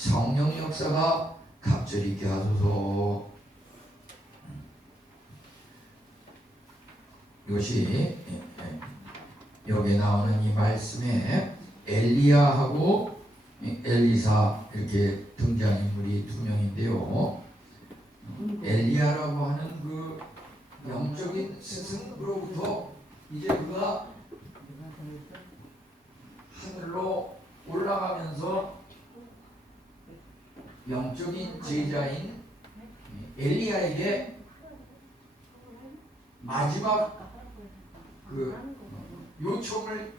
성령 역사가 갑절이 있게 하소서. 이것이 여기 나오는 이 말씀에 엘리야하고 엘리사 이렇게 등장인물이 두 명인데요. 엘리야라고 하는 그 영적인 스승으로부터 이제 그가 하늘로 올라가면서 영적인 제자인 엘리야에게 마지막 그 요청을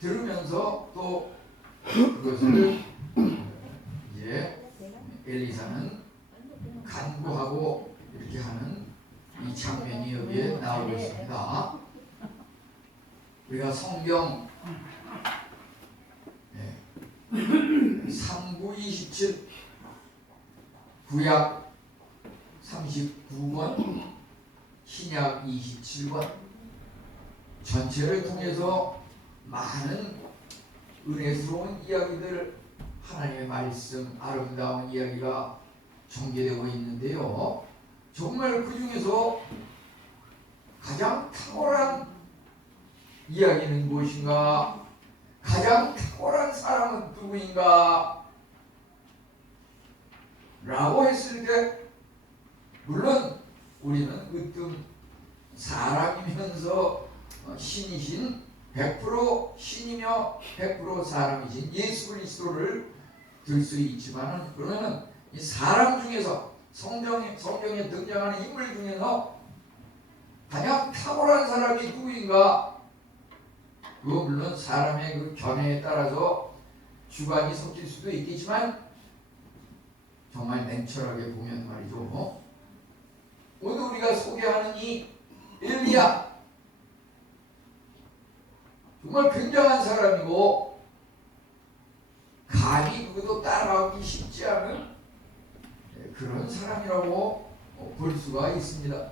들으면서 또 그것을 이제 엘리사는 간구하고 이렇게 하는 이 장면이 여기에 나오고 있습니다. 우리가 성경 3927 구약 39권 신약 27권 전체를 통해서 많은 은혜스러운 이야기들, 하나님의 말씀, 아름다운 이야기가 전개되고 있는데요. 정말 그 중에서 가장 탁월한 이야기는 무엇인가? 가장 탁월한 사람은 누구인가? 라고 했을 때 물론 우리는 으뜸 사람이면서 신이신 100% 신이며 100% 사람이신 예수 그리스도를 들 수 있지만, 그러면 이 사람 중에서 성경에 등장하는 인물 중에서 가장 탁월한 사람이 누구인가? 그거 물론 사람의 그 견해에 따라서 주관이 섞일 수도 있겠지만 정말 냉철하게 보면 말이죠. 오늘 우리가 소개하는 이 엘리야 정말 굉장한 사람이고 감히 그것도 따라가기 쉽지 않은 그런 사람이라고 볼 수가 있습니다.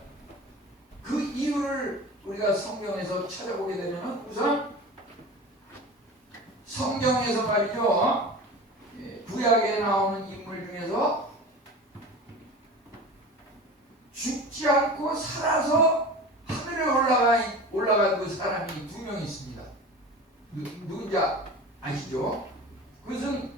그 이유를 우리가 성경에서 찾아보게 되면 우선 성경에서 말이죠, 구약에 나오는 인물 중에서 죽지 않고 살아서 하늘에 올라간 그 사람이 두 명 있습니다. 누군지 아시죠? 그것은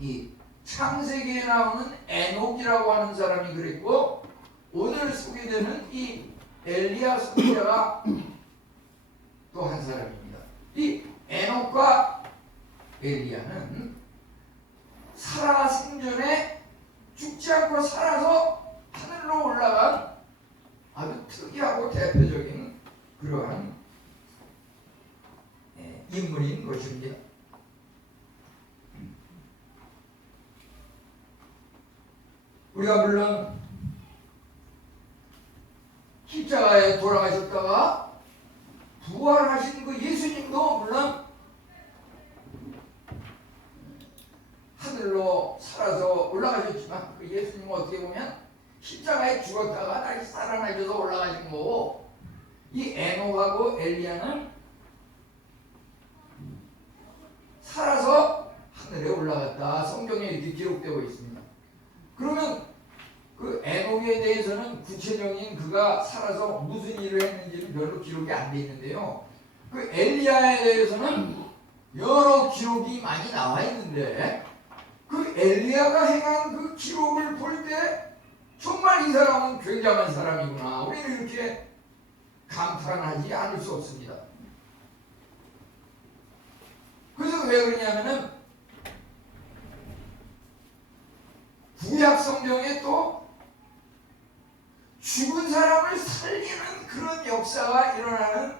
이 창세기에 나오는 에녹이라고 하는 사람이 그랬고, 오늘 소개되는 이 엘리야 선지자가 또 한 사람입니다. 이 에녹과 엘리야는 살아생전에 죽지 않고 살아서 하늘로 올라간 아주 특이하고 대표적인 그러한 인물인 것입니다. 우리가 물론 십자가에 돌아가셨다가 부활하신 그 예수님도 물론 하늘로 살아서 올라가셨지만, 그 예수님은 어떻게 보면 십자가에 죽었다가 다시 살아나셔서 올라가신 거고, 이 에녹하고 엘리야는 살아서 하늘에 올라갔다, 성경에 이렇게 기록되고 있습니다. 그러면 그 에녹에 대해서는 구체적인 그가 살아서 무슨 일을 했는지는 별로 기록이 안 돼 있는데요. 그 엘리야에 대해서는 여러 기록이 많이 나와 있는데, 그 엘리야가 행한 그 기록을 볼 때 정말 이 사람은 굉장한 사람이구나, 우리는 이렇게 감탄하지 않을 수 없습니다. 그래서 왜 그러냐면은 구약 성경에 또 죽은 사람을 살리는 그런 역사가 일어나는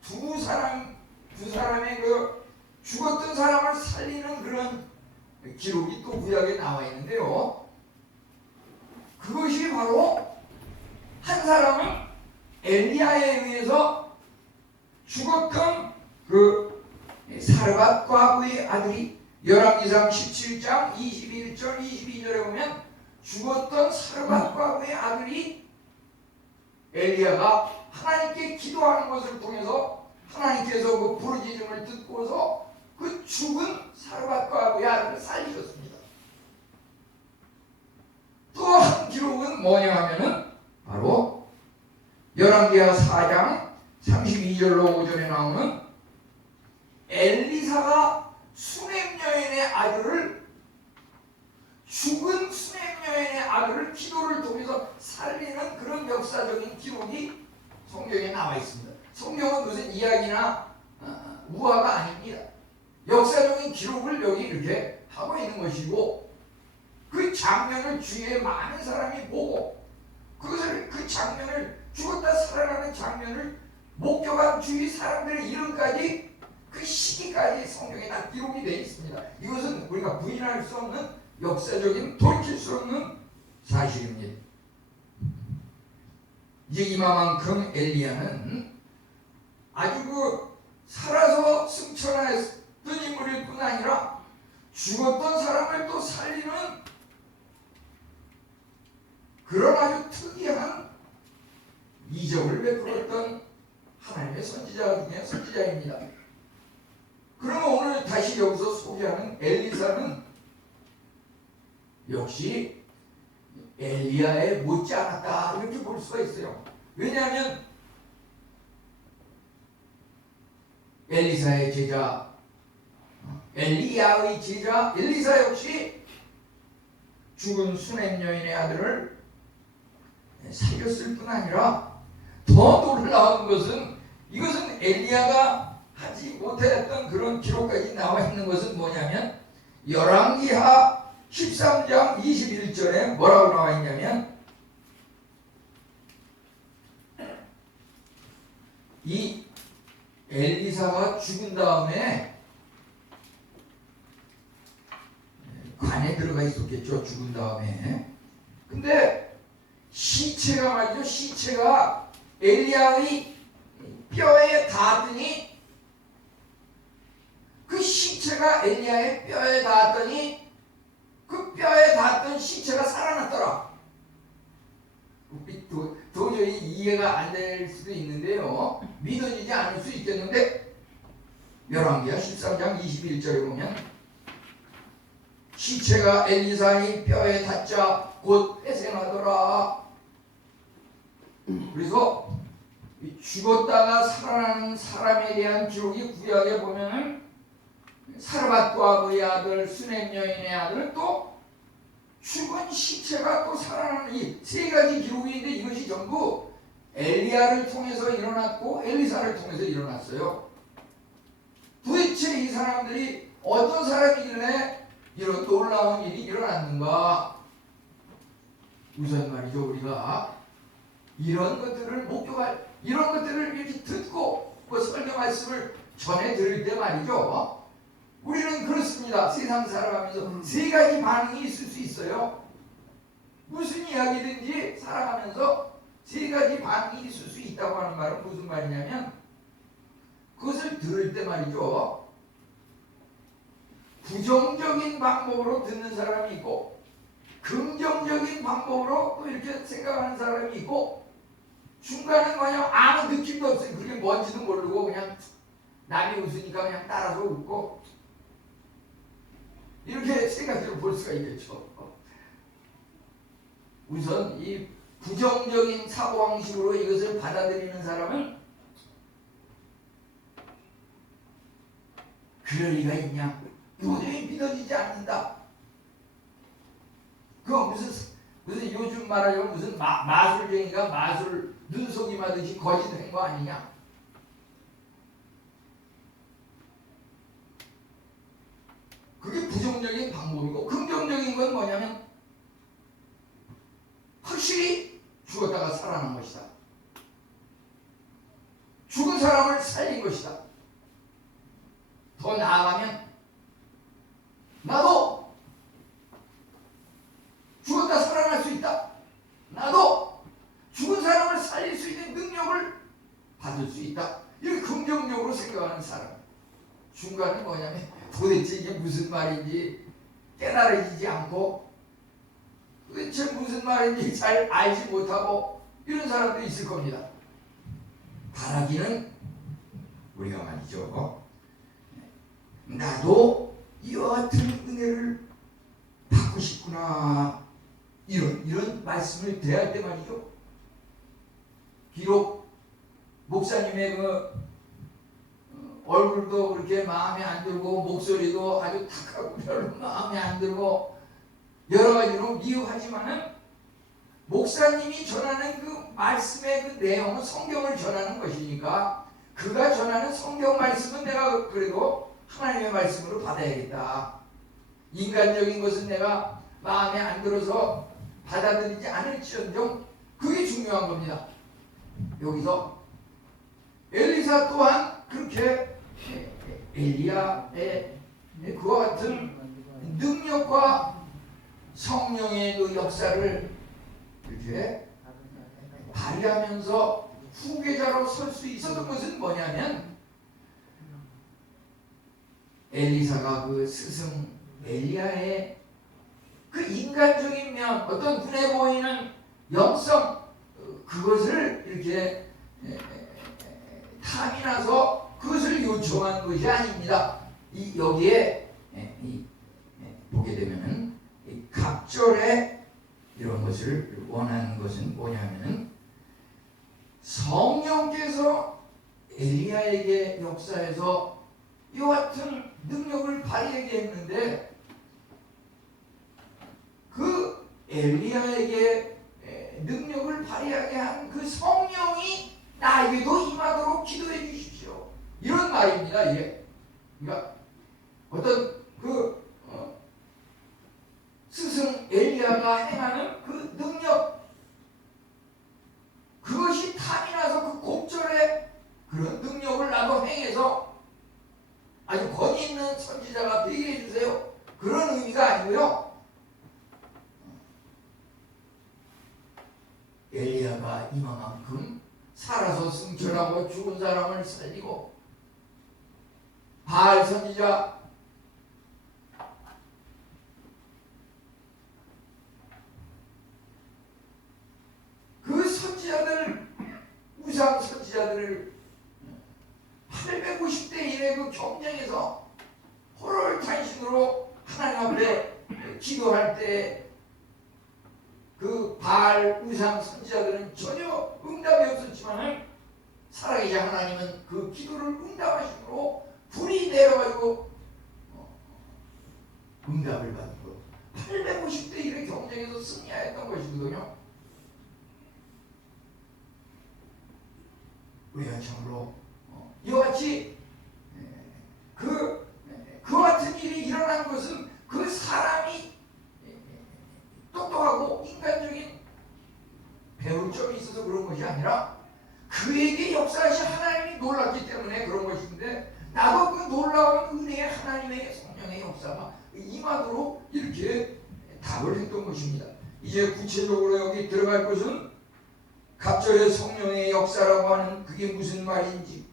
두 사람의 그 죽었던 사람을 살리는 그런 기록이 또 구약에 나와 있는데요. 그것이 바로 한 사람은 엘리야에 의해서 죽었던 그 사르밧 과부의 아들이 열왕기상 17장 21절 22절에 보면 죽었던 사르밧 과부의 아들이 엘리야가 하나님께 기도하는 것을 통해서 하나님께서 그 부르짖음을 듣고서 그 죽은 사르밧 과부의 엘리야를 살리셨습니다. 또 한 기록은 뭐냐 하면은 바로 열왕기하 4장 32절로 5절에 나오는 엘리사가 수넴 여인의 아들을, 죽은 수넴 여인의 아들을 기도를 통해서 살리는 그런 역사적인 기록이 성경에 나와 있습니다. 성경은 무슨 이야기나 우화가 아닙니다. 역사적인 기록을 여기 이렇게 하고 있는 것이고, 그 장면을 주위에 많은 사람이 보고, 그것을, 그 장면을, 죽었다 살아나는 장면을 목격한 주위 사람들의 이름까지, 그 시기까지 성경에 다 기록이 되어 있습니다. 이것은 우리가 부인할 수 없는 역사적인, 돌이킬 수 없는 사실입니다. 이제 이만큼 엘리야는 아주 그 살아서 승천했던 인물일 뿐 아니라 죽었던 사람을 또 살리는 그런 아주 특이한 이적을 베풀었던 하나님의 선지자 중에 선지자입니다. 그러면 오늘 다시 여기서 소개하는 엘리사는 역시 엘리야에 못지 않았다, 이렇게 볼 수가 있어요. 왜냐하면 엘리사의 제자, 엘리야의 제자 엘리사 역시 죽은 수넴 여인의 아들을 살렸을 뿐 아니라 더 놀라운 것은, 이것은 엘리야가 하지 못했던 그런 기록까지 나와 있는 것은 뭐냐면 열왕기하 13장 21절에 뭐라고 나와 있냐면, 이 엘리사가 죽은 다음에 관에 들어가 있었겠죠. 죽은 다음에. 근데 시체가 말이죠. 시체가 엘리야의 뼈에 닿았더니, 그 시체가 엘리야의 뼈에 닿았더니 그 뼈에 닿았던 시체가 살아났더라. 도저히 이해가 안 될 수도 있는데요, 믿어지지 않을 수 있겠는데, 열왕기하 13장 21절에 보면 시체가 엘리사의 뼈에 닿자 곧 회생하더라. 그래서 죽었다가 살아나는 사람에 대한 기록이 구약에 보면 사르밧과의 아들, 수넴 여인의 아들, 또 죽은 시체가 또 살아나는 이 세 가지 기록이 있는데, 이것이 전부 엘리야를 통해서 일어났고 엘리사를 통해서 일어났어요. 도대체 이 사람들이 어떤 사람이길래 이런 놀라운 일이 일어났는가? 우선 말이죠, 우리가 이런 것들을 목격할, 이런 것들을 이렇게 듣고 그 설교 말씀을 전해 들을 때 말이죠, 우리는 그렇습니다. 세상 살아가면서 세 가지 반응이 있을 수 있어요. 무슨 이야기든지 살아가면서 세 가지 반응이 있을 수 있다고 하는 말은 무슨 말이냐면, 그것을 들을 때 말이죠, 부정적인 방법으로 듣는 사람이 있고 긍정적인 방법으로 또 이렇게 생각하는 사람이 있고, 중간은 그냥 아무 느낌도 없어요. 그게 뭔지도 모르고 그냥 남이 웃으니까 그냥 따라서 웃고, 이렇게 세 가지로 볼 수가 있겠죠. 우선 이 부정적인 사고방식으로 이것을 받아들이는 사람은 그럴 리가 있냐, 도저히 믿어지지 않는다. 그거 무슨 요즘 말하자면 무슨 마술쟁이가 마술 눈속임하듯이 거짓된 거 아니냐. 그게 부정적인 방법이고, 긍정적인 건 뭐냐면 확실히 죽었다가 살아난 것이다. 죽은 사람을 살린 것이다. 더 나아가면 나도 죽었다 살아날 수 있다. 나도 죽은 사람을 살릴 수 있는 능력을 받을 수 있다. 이렇게 긍정적으로 생각하는 사람. 중간은 뭐냐면 도대체 이게 무슨 말인지 깨달아지지 않고, 도대체 무슨 말인지 잘 알지 못하고 이런 사람도 있을 겁니다. 바라기는 우리가 말이죠, 나도 이 같은 은혜를 그렇구나. 이런 말씀을 대할 때 말이죠. 비록 목사님의 그 얼굴도 그렇게 마음에 안 들고 목소리도 아주 탁하고 별로 마음에 안 들고 여러 가지로 미흡하지만은 목사님이 전하는 그 말씀의 그 내용은 성경을 전하는 것이니까 그가 전하는 성경 말씀은 내가 그래도 하나님의 말씀으로 받아야겠다. 인간적인 것은 내가 마음에 안 들어서 받아들이지 않을지언정 그게 중요한 겁니다. 여기서 엘리사 또한 그렇게 엘리야의 그와 같은 능력과 성령의 그 역사를 이렇게 발휘하면서 후계자로 설 수 있었던 것은 뭐냐면 엘리사가 그 스승 엘리야의 그 인간적인 면 어떤 눈에 보이는 영성 그것을 이렇게 탐이 나서 그것을 요청한 것이 아닙니다. 여기에 보게 되면은 갑절에 이런 것을 원하는 것은 뭐냐면은 성령께서 엘리야에게 역사해서 이와 같은 능력을 발휘하게 했는데 그 엘리야에게 능력을 발휘하게 한 그 성령이 나에게도 임하도록 기도해 주십시오. 이런 말입니다. 이게 그러니까 어떤 그 스승 엘리야가 행하는 그 능력 그것이 탐이 나서 그 곡절에 그런 능력을 나도 행해서 아주 권위 있는 선지자가 되게 해주세요. 그런 의미가 아니고요. 엘리야가 이만큼 살아서 승천하고 죽은 사람을 살리고 바알 선지자 그 선지자들 우상 선지자들을 850대 1의 그 경쟁에서 호롤탄신으로 하나님 앞에 기도할 때 그 바알 우상 선지자들은 전혀 응답이 없었지만 살아계신 하나님은 그 기도를 응답하심으로 불이 내려가지고 응답을 받고 850대 1의 경쟁에서 승리하였던 것이거든요. 우리가 참으로 이와 같이 그와 같은 일이 일어난 것은 그 사람이 똑똑하고 인간적인 배울 점이 있어서 그런 것이 아니라 그에게 역사하신 하나님이 놀랐기 때문에 그런 것인데 나도 그 놀라운 은혜의 하나님의 성령의 역사가 임하도록 이렇게 답을 했던 것입니다. 이제 구체적으로 여기 들어갈 것은 갑절의 성령의 역사라고 하는 그게 무슨 말인지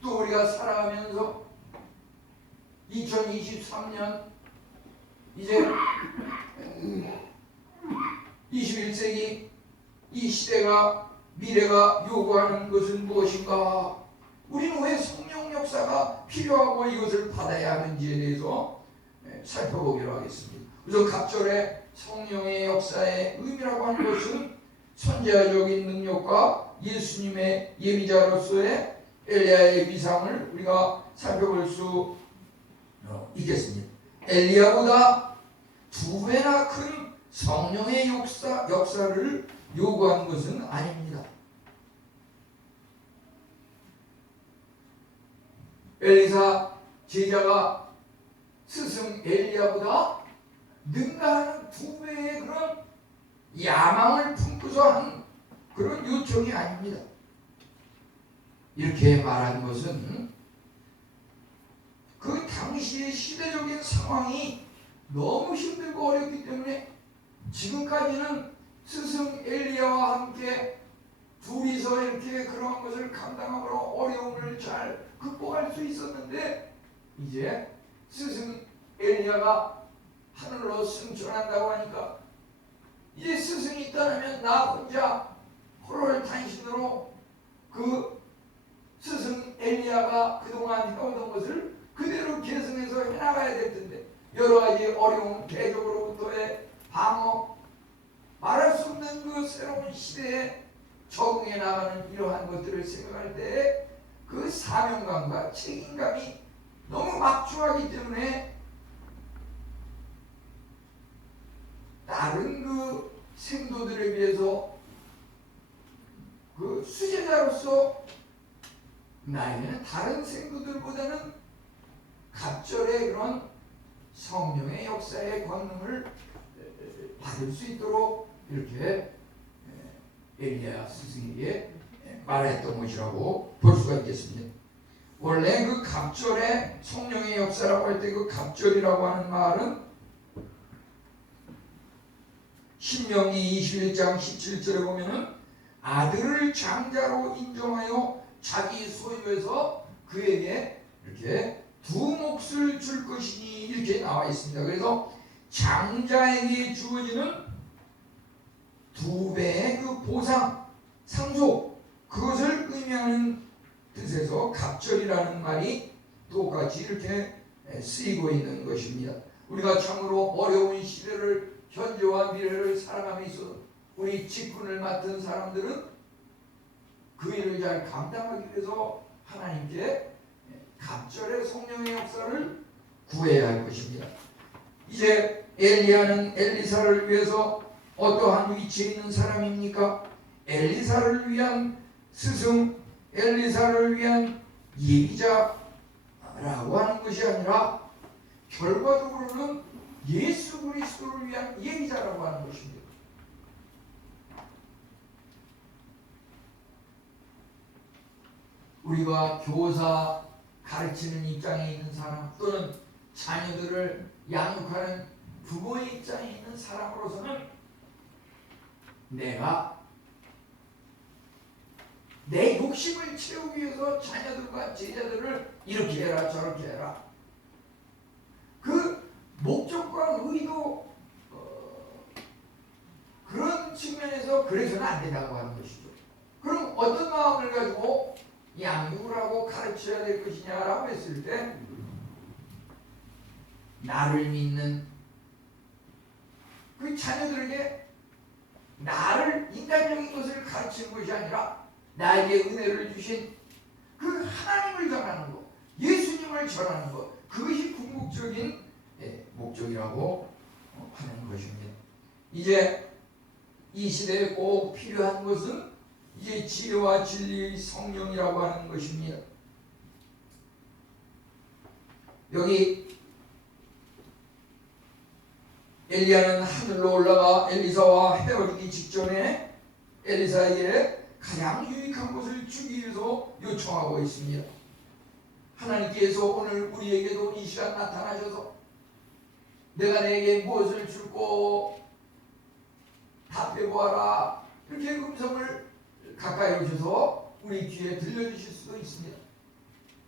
또 우리가 살아가면서 2023년 이제 21세기 이 시대가 미래가 요구하는 것은 무엇인가? 우리는 왜 성령 역사가 필요하고 이것을 받아야 하는지에 대해서 살펴보기로 하겠습니다. 우선 갑절의 성령의 역사의 의미라고 하는 것은 선지자적인 능력과 예수님의 예비자로서의 엘리야의 위상을 우리가 살펴볼 수 있겠습니다. 엘리야보다 2배나 큰 성령의 역사를 요구한 것은 아닙니다. 엘리사 제자가 스승 엘리야보다 능가하는 2배의 그런 야망을 품고서 한 그런 요청이 아닙니다. 이렇게 말한 것은 그 당시의 시대적인 상황이 너무 힘들고 어렵기 때문에 지금까지는 스승 엘리야와 함께 둘이서 이렇게 그런 것을 감당하므로 어려움을 잘 극복할 수 있었는데 이제 스승 엘리야가 하늘로 승천한다고 하니까 이제 스승이 있다면 나 혼자 호롤탄신으로 그 스승 엘리야가 그동안 해오던 것을 그대로 계승해서 해나가야 될 텐데 여러 가지 어려운 대적으로부터의 방어, 말할 수 없는 그 새로운 시대에 적응해 나가는 이러한 것들을 생각할 때 그 사명감과 책임감이 너무 막중하기 때문에 다른 그 생도들에 비해서 그 수제자로서 나에게는 다른 생도들보다는 갑절의 그런 성령의 역사의 권능을 받을 수 있도록 이렇게 엘리야 스승에게 말했던 것이라고 볼 수가 있겠습니다. 원래 그 갑절의 성령의 역사라고 할 때 그 갑절이라고 하는 말은 신명기 21장 17절에 보면은 아들을 장자로 인정하여 자기 소유에서 그에게 이렇게 두 몫을 줄 것이니 이렇게 나와 있습니다. 그래서 장자에게 주어지는 두 배의 그 보상, 상속, 그것을 의미하는 뜻에서 갑절이라는 말이 똑같이 이렇게 쓰이고 있는 것입니다. 우리가 참으로 어려운 시대를 현재와 미래를 살아감에 있어서 우리 직분을 맡은 사람들은 그 일을 잘 감당하기 위해서 하나님께 갑절의 성령의 역사를 구해야 할 것입니다. 이제 엘리야는 엘리사를 위해서 어떠한 위치에 있는 사람입니까? 엘리사를 위한 스승, 엘리사를 위한 예비자라고 하는 것이 아니라 결과적으로는 예수 그리스도를 위한 예비자라고 하는 것입니다. 우리가 교사, 가르치는 입장에 있는 사람 또는 자녀들을 양육하는 부모의 입장에 있는 사람으로서는 내가 내 욕심을 채우기 위해서 자녀들과 제자들을 이렇게 해라 저렇게 해라 그 목적과 의도 그런 측면에서 그래서는 안 된다고 하는 것이죠. 그럼 어떤 마음을 가지고 양육을 하고 가르쳐야 될 것이냐라고 했을 때 나를 믿는 그 자녀들에게 나를 인간적인 것을 가르치는 것이 아니라 나에게 은혜를 주신 그 하나님을 전하는 것, 예수님을 전하는 것, 그것이 궁극적인 목적이라고 하는 것입니다. 이제 이 시대에 꼭 필요한 것은 이제 지혜와 진리의 성령이라고 하는 것입니다. 여기 엘리야는 하늘로 올라가 엘리사와 헤어지기 직전에 엘리사에게 가장 유익한 것을 주기 위해서 요청하고 있습니다. 하나님께서 오늘 우리에게도 이 시간 나타나셔서 내가 내게 무엇을 줄고 답해보아라 이렇게 음성을 가까이 오셔서 우리 귀에 들려주실 수도 있습니다.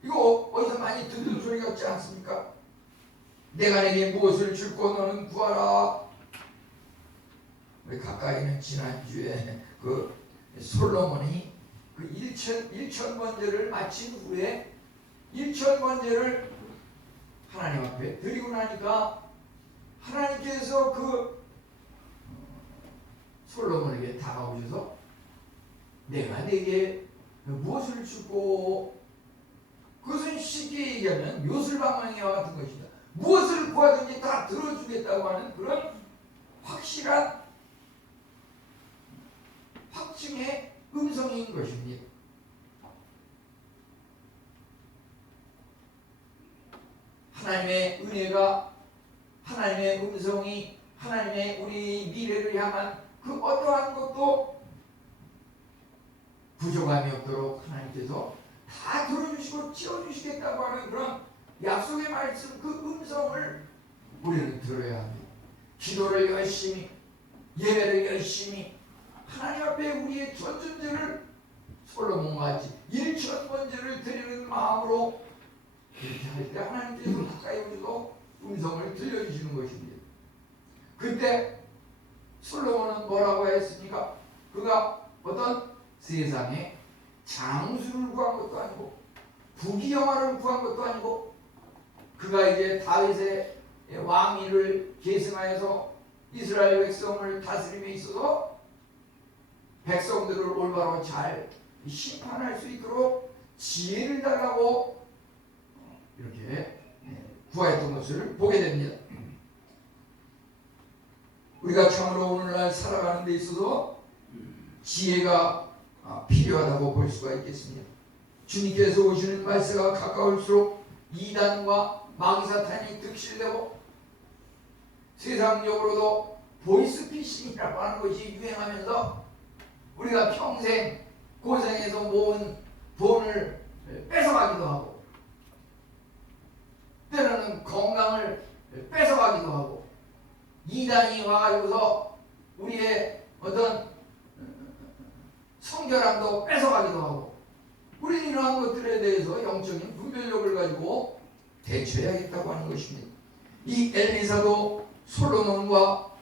이거 어디서 많이 듣는 소리 같지 않습니까? 내가 내게 무엇을 줄고 너는 구하라. 우리 가까이는 지난주에 그 솔로몬이 그 1,000번제를 마친 후에 1,000번제를 하나님 앞에 드리고 나니까 하나님께서 그 솔로몬에게 다가오셔서 내가 내게 무엇을 주고 그것은 쉽게 얘기하면 묘술방망이와 같은 것이다. 무엇을 구하든지 다 들어주겠다고 하는 그런 확실한 확증의 음성인 것입니다. 하나님의 은혜가 하나님의 음성이 하나님의 우리 미래를 향한 그 어떠한 것도 부족함이 없도록 하나님께서 다 들어주시고 채워주시겠다고 하는 그런 약속의 말씀 그 음성을 우리는 들어야 합니다. 기도를 열심히 예배를 열심히 하나님 앞에 우리의 전전제를 솔로몬과 같이 1,000번제를 드리는 마음으로 이렇게 할 때 하나님께서 가까이 오셔서 음성을 들려주시는 것입니다. 그때 솔로몬은 뭐라고 했습니까? 그가 어떤 세상에 장수를 구한 것도 아니고 부귀영화를 구한 것도 아니고 그가 이제 다윗의 왕위를 계승하여서 이스라엘 백성을 다스림에 있어서 백성들을 올바로 잘 심판할 수 있도록 지혜를 달라고 이렇게 구하였던 것을 보게 됩니다. 우리가 참으로 오늘날 살아가는 데 있어서 지혜가 필요하다고 볼 수가 있겠습니다. 주님께서 오시는 말세가 가까울수록 이단과 마귀사탄이 득실되고 세상적으로도 보이스피싱이라고 하는 것이 유행하면서 우리가 평생 고생해서 모은 돈을 뺏어가기도 하고 때로는 건강을 뺏어가기도 하고 이단이 와가지고서 우리의 어떤 성결함도 뺏어가기도 하고 우리는 이러한 것들에 대해서 영적인 분별력을 가지고 대처해야겠다고 하는 것입니다. 이 엘리사도 솔로몬과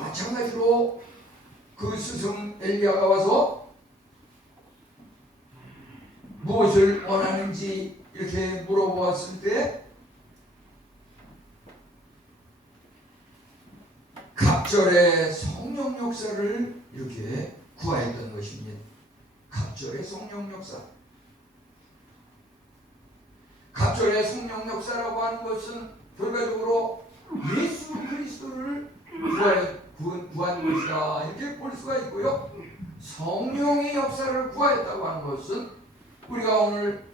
마찬가지로 그 스승 엘리야가 와서 무엇을 원하는지 이렇게 물어보았을 때 갑절의 성령 역사를 이렇게 구하였던 것입니다. 갑절의 성령 역사. 갑절의 성령 역사라고 하는 것은 결과적으로 예수 그리스도를 구한 것이다 이렇게 볼 수가 있고요. 성령의 역사를 구하였다고 하는 것은 우리가 오늘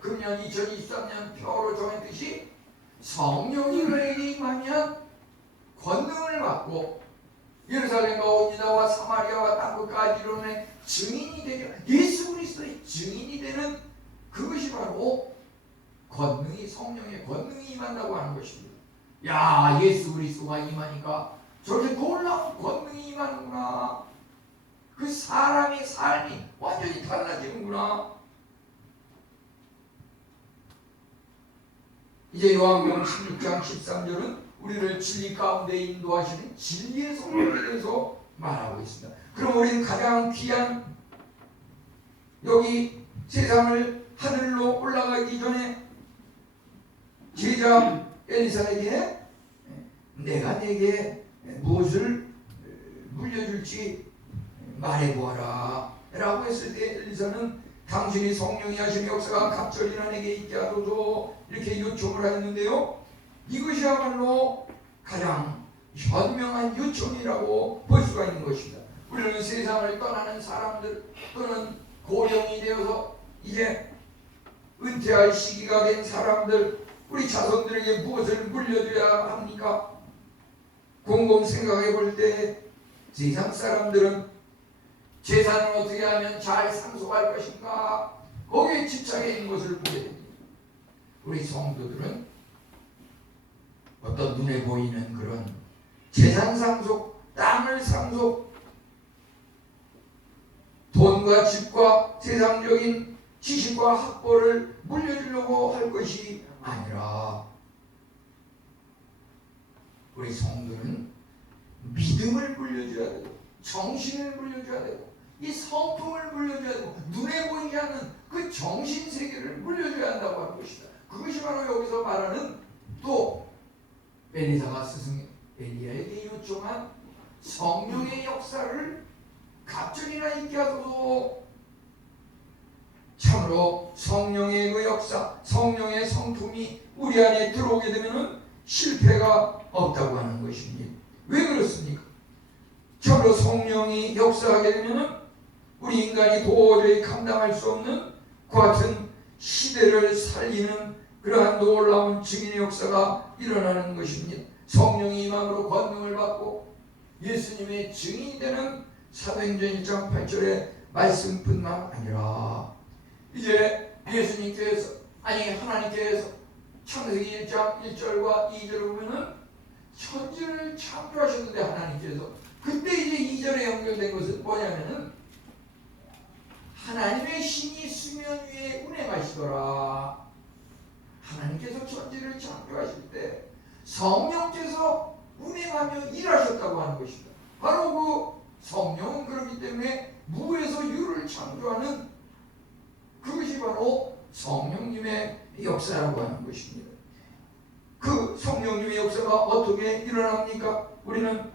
금년 2023년 표로 정했듯이 성령이 너에게 임하면 권능을 받고 예루살렘과 온 유다와 사마리아와 땅끝까지 이르는 증인이 되려 예수 그리스도의 증인이 되는 그것이 바로 권능이 성령의 권능이 임한다고 하는 것입니다. 야, 예수 그리스도가 임하니까 저렇게 놀라운 권능이 임하는구나. 그 사람의 삶이 완전히 달라지는구나. 이제 요한복음 16장 13절은 우리를 진리 가운데 인도하시는 진리의 성령에 대해서 말하고 있습니다. 그럼 우리는 가장 귀한 여기 세상을 하늘로 올라가기 전에 제자 엘리사에게 내가 내게 무엇을 물려줄지 말해보아라 라고 했을 때 엘리사는 당신이 성령이 하시는 역사가 갑절이나 내게 있게 하소서 이렇게 요청을 하였는데요. 이것이야말로 가장 현명한 요청이라고 볼 수가 있는 것입니다. 우리는 세상을 떠나는 사람들 또는 고령이 되어서 이제 은퇴할 시기가 된 사람들 우리 자손들에게 무엇을 물려줘야 합니까? 곰곰 생각해 볼 때 세상 사람들은 재산을 어떻게 하면 잘 상속할 것인가 거기에 집착해 있는 것을 보게 됩니다. 우리 성도들은 어떤 눈에 보이는 그런 재산 상속, 땅을 상속, 돈과 집과 세상적인 지식과 학벌을 물려주려고 할 것이 아니라 우리 성도는 믿음을 물려줘야 되고 정신을 물려줘야 되고 이 성품을 물려줘야 되고 눈에 보이지 않는 그 정신세계를 물려줘야 한다고 하는 것이다. 그것이 바로 여기서 말하는 또 엘리사가 스승 엘리야에게 요청한 성령의 역사를 갑절이나 있게 하소서. 참으로 성령의 그 역사, 성령의 성품이 우리 안에 들어오게 되면 실패가 없다고 하는 것입니다. 왜 그렇습니까? 참으로 성령이 역사하게 되면 우리 인간이 도저히 감당할 수 없는 그 같은 시대를 살리는 그러한 놀라운 증인의 역사가 일어나는 것입니다. 성령이 임함으로 권능을 받고 예수님의 증인이 되는 사도행전 1장 8절의 말씀뿐만 아니라 이제 예수님께서 하나님께서 창세기 1장 1절과 2절을 보면은 천지를 창조하셨는데 하나님께서 그때 이제 2절에 연결된 것은 뭐냐면은 하나님의 신이 수면 위에 운행하시더라. 하나님께서 천지를 창조하실 때 성령께서 운행하며 일하셨다고 하는 것입니다. 바로 그 성령은 그렇기 때문에 무에서 유를 창조하는 그것이 바로 성령님의 역사라고 하는 것입니다. 그 성령님의 역사가 어떻게 일어납니까? 우리는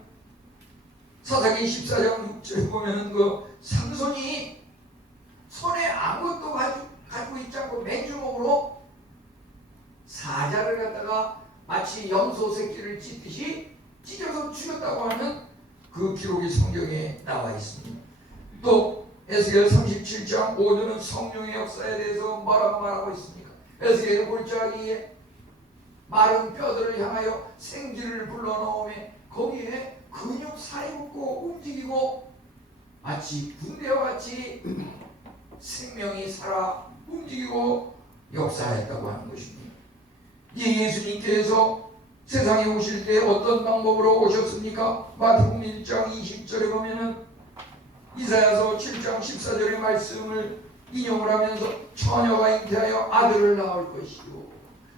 사사기 14장 6절에 보면은 그 삼손이 손에 아무것도 가지고 있지 않고 맨주먹으로 사자를 갖다가 마치 염소 새끼를 찢듯이 찢어서 죽였다고 하는 그 기록이 성경에 나와 있습니다. 또 에스겔 37장 5절은 성령의 역사에 대해서 뭐라고 말하고 있습니까? 에스겔 골짜기에 마른 뼈들을 향하여 생기를 불러넣으며 거기에 근육 살이 붙고 움직이고 마치 군대와 같이 생명이 살아 움직이고 역사했다고 하는 것입니다. 이 예수님께서 세상에 오실 때 어떤 방법으로 오셨습니까? 마태복음 1장 20절에 보면은 이사야서 7장 14절의 말씀을 인용을 하면서 처녀가 잉태하여 아들을 낳을 것이요.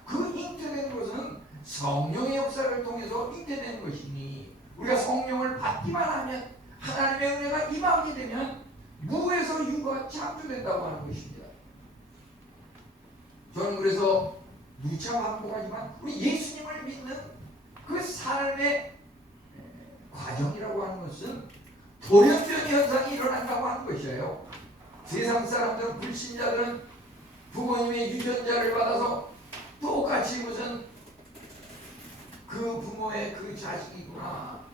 그 잉태된 것은 성령의 역사를 통해서 잉태된 것이니 우리가 성령을 받기만 하면 하나님의 은혜가 임하게 되면 무에서 유가 창조된다고 하는 것입니다. 저는 그래서 누차 반복하지만 우리 예수님을 믿는 그 삶의 과정이라고 하는 것은 돌연변이 현상이 일어난다고 하는 것이에요. 세상 사람들은 불신자들은 부모님의 유전자를 받아서 똑같이 무슨 그 부모의 그 자식이구나.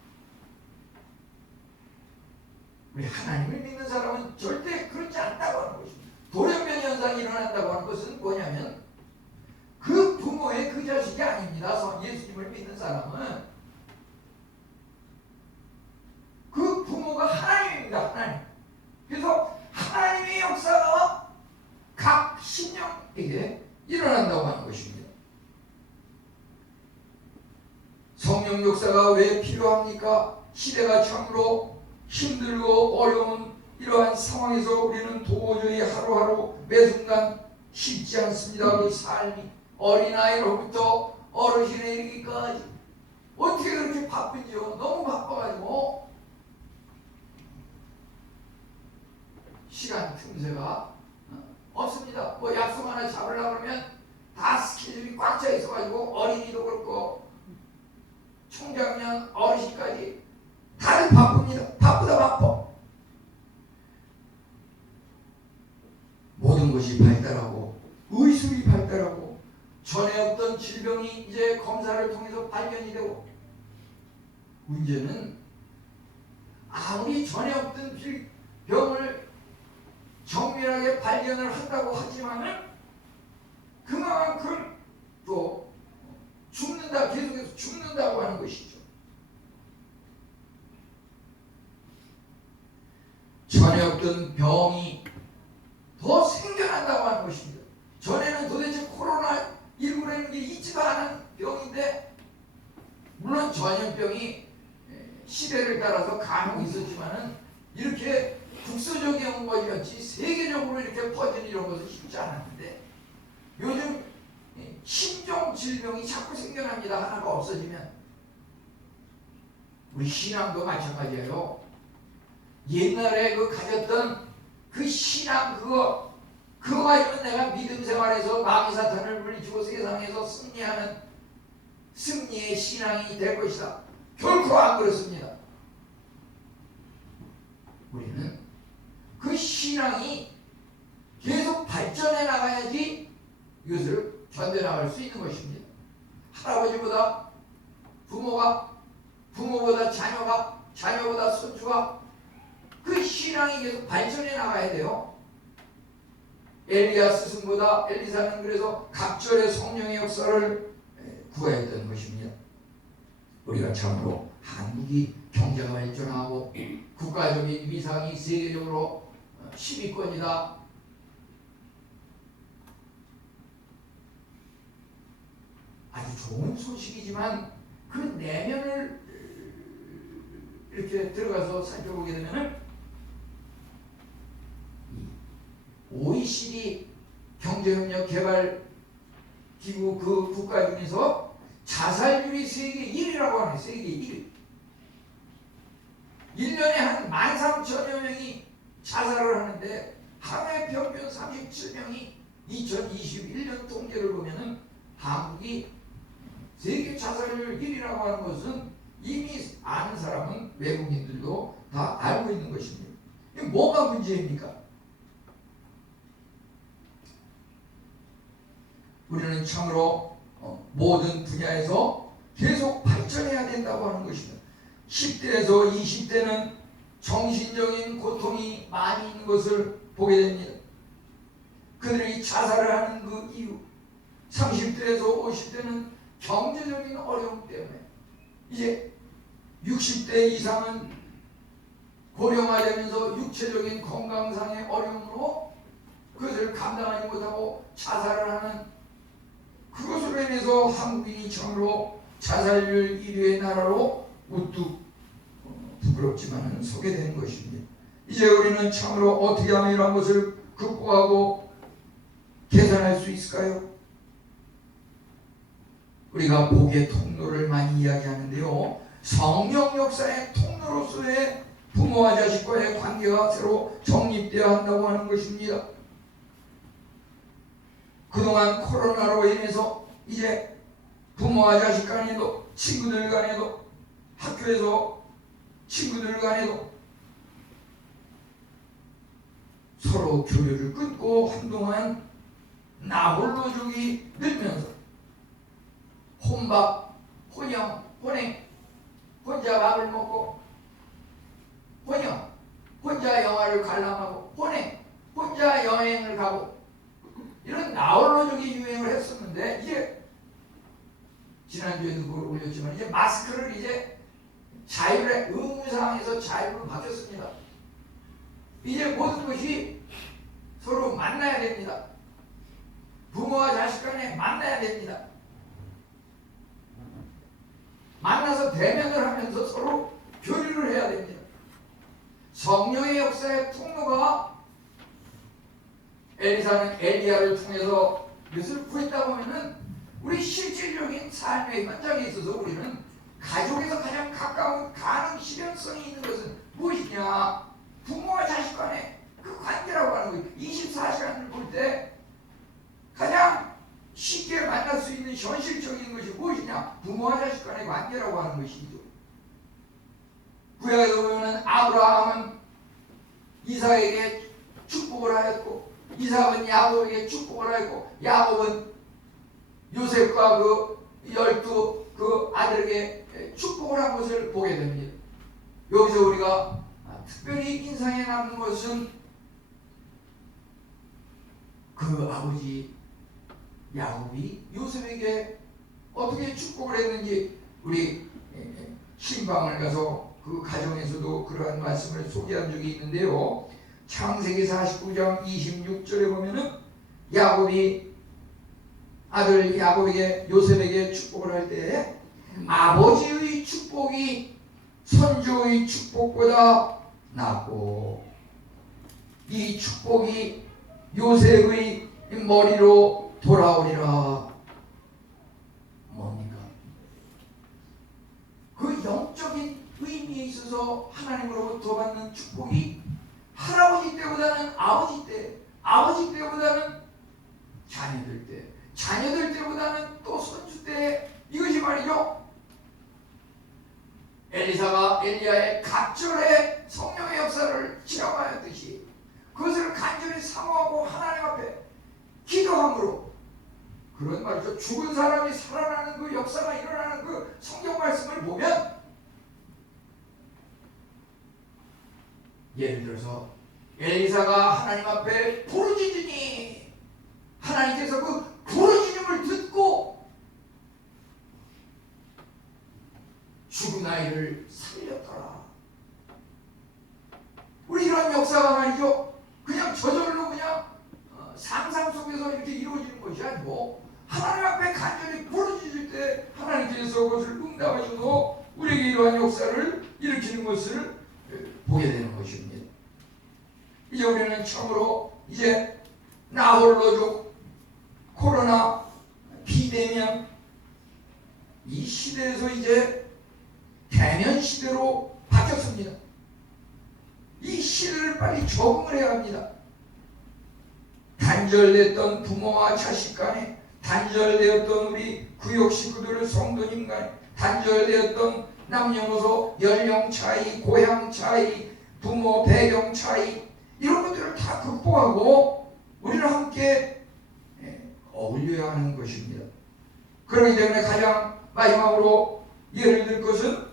우리 하나님을 믿는 사람은 절대 그렇지 않다고 하는 것입니다. 돌연변이 현상이 일어난다고 하는 것은 뭐냐면 그 부모의 그 자식이 아닙니다. 예수님을 믿는 사람은 그 부모가 하나님입니다. 하나님. 그래서 하나님의 역사가 각 신령에게 일어난다고 하는 것입니다. 성령 역사가 왜 필요합니까? 시대가 참으로 힘들고 어려운 이러한 상황에서 우리는 도저히 하루하루 매 순간 쉽지 않습니다. 그 삶이 어린아이로부터 어르신에 이르기까지 어떻게 그렇게 바쁜지요? 너무 바빠가지고 시간 틈새가 없습니다. 뭐 약속 하나 잡으려고 그러면 다 스케줄이 꽉 차 있어가지고 어린이도 그렇고 총장년 어르신까지 다들 바쁩니다. 바쁘다 바빠. 모든 것이 발달하고 의술이 발달하고 전에 없던 질병이 이제 검사를 통해서 발견이 되고 문제는 아무리 전에 없던 병을 정밀하게 발견을 한다고 하지만은 그만큼 또 죽는다, 계속해서 죽는다고 하는 것이죠. 전에 없던 병이 더 생겨난다고 하는 것입니다. 전에는 도대체 코로나19라는 게 있지도 않은 병인데 물론 전염병이 시대를 따라서 간혹 있었지만은 이렇게 국소적인 것이었지 세계적으로 이렇게 퍼지는 이런 것은 쉽지 않았는데 요즘 신종 질병이 자꾸 생겨납니다. 하나가 없어지면. 우리 신앙도 마찬가지예요. 옛날에 그 가졌던 그 신앙 그거 가지고 내가 믿음 생활에서 마귀 사탄을 물리치고 세상에서 승리하는 승리의 신앙이 될 것이다. 결코 안 그렇습니다. 우리는 그 신앙이 계속 발전해 나가야지 이것을 견뎌나갈 수 있는 것입니다. 할아버지보다 부모가, 부모보다 자녀가, 자녀보다 손주가 그 신앙이 계속 발전해 나가야 돼요. 엘리야 스승보다 엘리사는 그래서 각절의 성령의 역사를 구해야 되는 것입니다. 우리가 참으로 한국이 경제가 발전하고 국가적인 위상이 세계적으로 10위권이다. 아주 좋은 소식이지만 그 내면을 이렇게 들어가서 살펴보게 되면은 OECD 경제협력 개발 기구 그 국가 중에서 자살률이 세계 1위라고 하네. 세계 1위. 1년에 한 13,000여 명이 자살을 하는데 하루에 평균 37명이 2021년 통계를 보면은 한국이 세계 자살률 1위라고 하는 것은 이미 아는 사람은 외국인들도 다 알고 있는 것입니다. 이게 뭐가 문제입니까? 우리는 참으로 모든 분야에서 계속 발전해야 된다고 하는 것입니다. 10대에서 20대는 정신적인 고통이 많이 있는 것을 보게 됩니다. 그들이 자살을 하는 그 이유, 30대에서 50대는 경제적인 어려움 때문에, 이제 60대 이상은 고령화되면서 육체적인 건강상의 어려움으로 그것을 감당하지 못하고 자살을 하는, 그것으로 인해서 한국인이 참으로 자살률 1위의 나라로 우뚝 부끄럽지만 서게 되는 것입니다. 이제 우리는 참으로 어떻게 하면 이런 것을 극복하고 개선할 수 있을까요? 우리가 복의 통로를 많이 이야기하는데요, 성령 역사의 통로로서의 부모와 자식과의 관계가 새로 정립되어야 한다고 하는 것입니다. 그동안 코로나로 인해서 이제 부모와 자식 간에도, 친구들 간에도, 학교에서 친구들 간에도 서로 교류를 끊고 한동안 나홀로족이 늘면서 혼밥, 혼영, 혼행, 혼자 밥을 먹고, 혼영, 혼자 영화를 관람하고, 혼행, 혼자 여행을 가고, 이런 나홀로족이 유행을 했었는데, 이제 지난주에도 그걸 올렸지만 이제 마스크를 이제 자율의 의무사항에서 자율로 바뀌었습니다. 이제 모든 것이 서로 만나야 됩니다. 부모와 자식 간에 만나야 됩니다. 만나서 대면을 하면서 서로 교류를 해야 됩니다. 성령의 역사의 통로가, 엘리사는 엘리야를 통해서 이것을 구했다 보면은 우리 실질적인 삶의 현장에 있어서 우리는 가족에서 가장 가까운 가능 실현성이 있는 것은 무엇이냐? 부모와 자식 간의 그 관계라고 하는 거예요. 24시간을 볼 때 가장 쉽게 만날 수 있는 현실적인 것이 무엇이냐? 부모와 자식 간의 관계라고 하는 것이죠. 구약에 보면 아브라함은 이삭에게 축복을 하였고, 이삭은 야곱에게 축복을 하였고, 야곱은 요셉과 그 12 그 아들에게 축복을 한 것을 보게 됩니다. 여기서 우리가 특별히 인상에 남는 것은 그 아버지 야곱이 요셉에게 어떻게 축복을 했는지, 우리 신방을 가서 그 가정에서도 그러한 말씀을 소개한 적이 있는데요, 창세기 49장 26절에 보면은 야곱이 아들 야곱에게, 요셉에게 축복을 할 때 아버지의 축복이 선조의 축복보다 낫고, 이 축복이 요셉의 머리로 돌아오리라. 뭡니까? 그 영적인 의미에 있어서 하나님으로부터 받는 축복이 할아버지 때보다는 아버지 때, 아버지 때보다는 자녀들 때, 자녀들 때보다는 또 손주 때, 이것이 말이죠, 엘리사가 엘리야의 갑절의 성령의 역사를 체험하였듯이 그것을 간절히 사모하고 하나님 앞에 기도함으로, 그런 말이죠, 죽은 사람이 살아나는 그 역사가 일어나는 그 성경 말씀을 보면, 예를 들어서 엘리사가 하나님 앞에 부르짖으니 하나님께서 그 부르짖음을 듣고 죽은 아이를 살렸더라. 우리 이런 역사가 말이죠, 그냥 저절로 그냥 상상 속에서 이렇게 이루어지는 것이 아니고, 하나님 앞에 간절히 부르짖을 때 하나님께서 그것을 응답하셔서 우리에게 이러한 역사를 일으키는 것을 보게 되는 것입니다. 이제 우리는 참으로 이제 나홀로족, 코로나, 비대면, 이 시대에서 이제 대면 시대로 바뀌었습니다. 이 시대를 빨리 적응을 해야 합니다. 단절됐던 부모와 자식 간에, 단절되었던 우리 구역 식구들, 성도님 간에, 단절되었던 남녀노소, 연령 차이, 고향 차이, 부모 배경 차이, 이런 것들을 다 극복하고 우리는 함께 어울려야 하는 것입니다. 그렇기 때문에 가장 마지막으로 예를 들 것은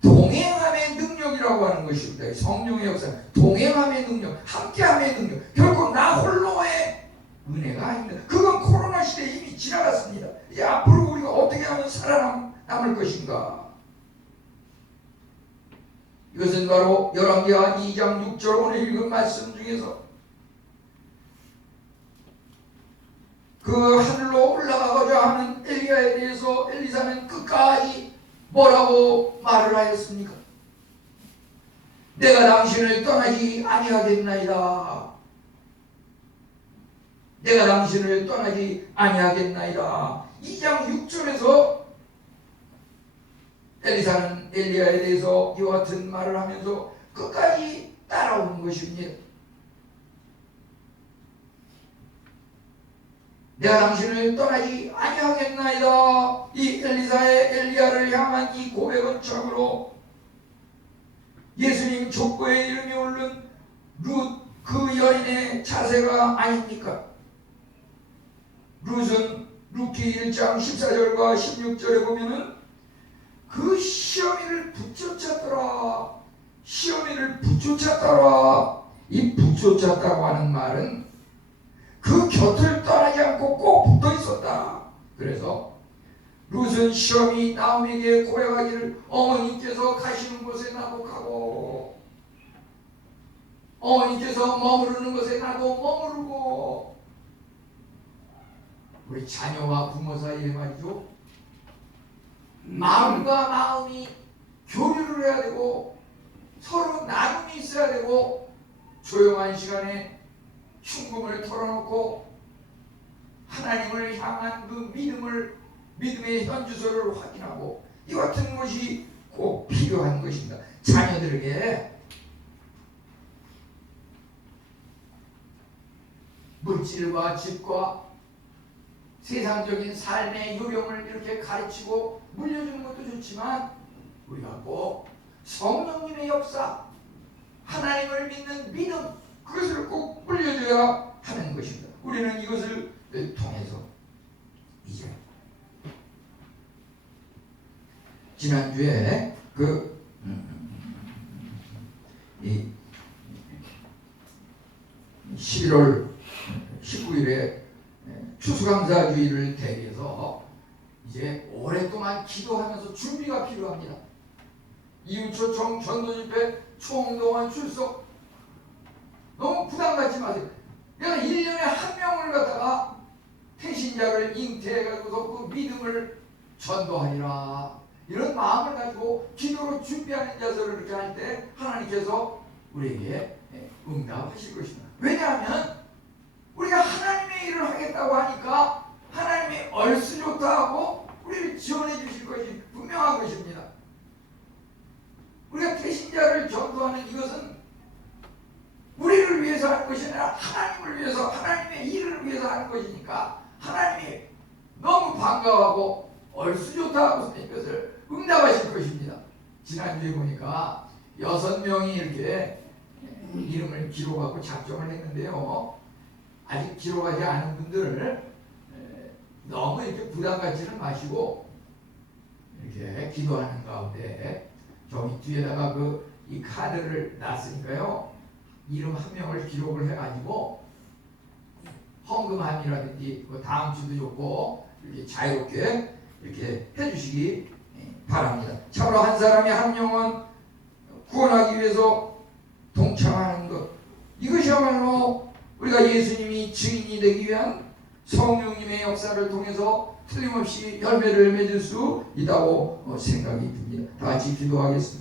동행함의 능력이라고 하는 것입니다. 성령의 역사, 동행함의 능력, 함께함의 능력, 결코 나 홀로의 은혜가 아닙니다. 그건 코로나 시대에 이미 지나갔습니다. 이제 앞으로 우리가 어떻게 하면 살아남을 것인가? 이것은 바로 열왕기하 2장 6절 오늘 읽은 말씀 중에서 그 하늘로 올라가고자 하는 엘리야에 대해서 엘리사는 끝까지 뭐라고 말을 하였습니까? 내가 당신을 떠나지 아니하겠나이다. 내가 당신을 떠나지 아니하겠나이다. 2장 6절에서 엘리사는 엘리야에 대해서 이와 같은 말을 하면서 끝까지 따라오는 것입니다. 내가 당신을 떠나지 아니하겠나이다. 이 엘리사의 엘리야를 향한 이 고백은 참으로 예수님 족보에 이름이 오른 룻 그 여인의 자세가 아닙니까? 룻은 룻기 1장 14절과 16절에 보면은 그 시어미를 붙여찾더라. 시어미를 붙여찾더라. 이 붙여찾다고 하는 말은 그 곁을 떠나지 않고 꼭 붙어 있었다. 그래서 룻은 시어미 나오미에게 고백하기를 어머니께서 가시는 곳에 나도 가고 어머니께서 머무르는 곳에 나도 머무르고. 우리 자녀와 부모 사이에 말이죠, 마음과 마음이 교류를 해야 되고 서로 나눔이 있어야 되고 조용한 시간에 충금을 털어놓고 하나님을 향한 그 믿음의 현주소를 확인하고 이 같은 것이 꼭 필요한 것입니다. 자녀들에게 물질과 집과 세상적인 삶의 요령을 이렇게 가르치고 물려주는 것도 좋지만 우리가 꼭 성령님의 역사, 하나님을 믿는 믿음, 그것을 꼭 물려줘야 하는 것입니다. 우리는 이것을 통해서 이제 지난주에 11월 19일에 추수감사주의를 대비해서 이제 오랫동안 기도하면서 준비가 필요합니다. 이웃초청 전도집회 총동원 출석 너무 부담 갖지 마세요. 내가 1년에 한 명을 갖다가 태신자를 잉태해가지고서 그 믿음을 전도하리라, 이런 마음을 가지고 기도로 준비하는 자세를 이렇게 할 때 하나님께서 우리에게 응답하실 것입니다. 왜냐하면 우리가 하나님의 일을 하겠다고 하니까 하나님이 얼쑤 좋다 하고 우리를 지원해 주실 것이 분명한 것입니다. 우리가 태신자를 전도하는 이것은 우리를 위해서 하는 것이 아니라 하나님을 위해서, 하나님의 일을 위해서 하는 것이니까 하나님이 너무 반가워하고 얼쑤 좋다 하고 이것을 응답하실 것입니다. 지난주에 보니까 6명이 이렇게 이름을 기록하고 작정을 했는데요, 아직 기록하지 않은 분들을 너무 이렇게 부담 갖지는 마시고 이렇게 기도하는 가운데 저기 뒤에다가 이 카드를 놨으니까요, 이름 한 명을 기록을 해가지고 헌금함이라든지 다음 주도 좋고 이렇게 자유롭게 이렇게 해주시기 바랍니다. 참으로 한 사람이 한 영혼 구원하기 위해서 동참하는 것, 이것이야말로 우리가 예수님이 증인이 되기 위한 성령님의 역사를 통해서 틀림없이 열매를 맺을 수 있다고 생각이 듭니다. 다 같이 기도하겠습니다.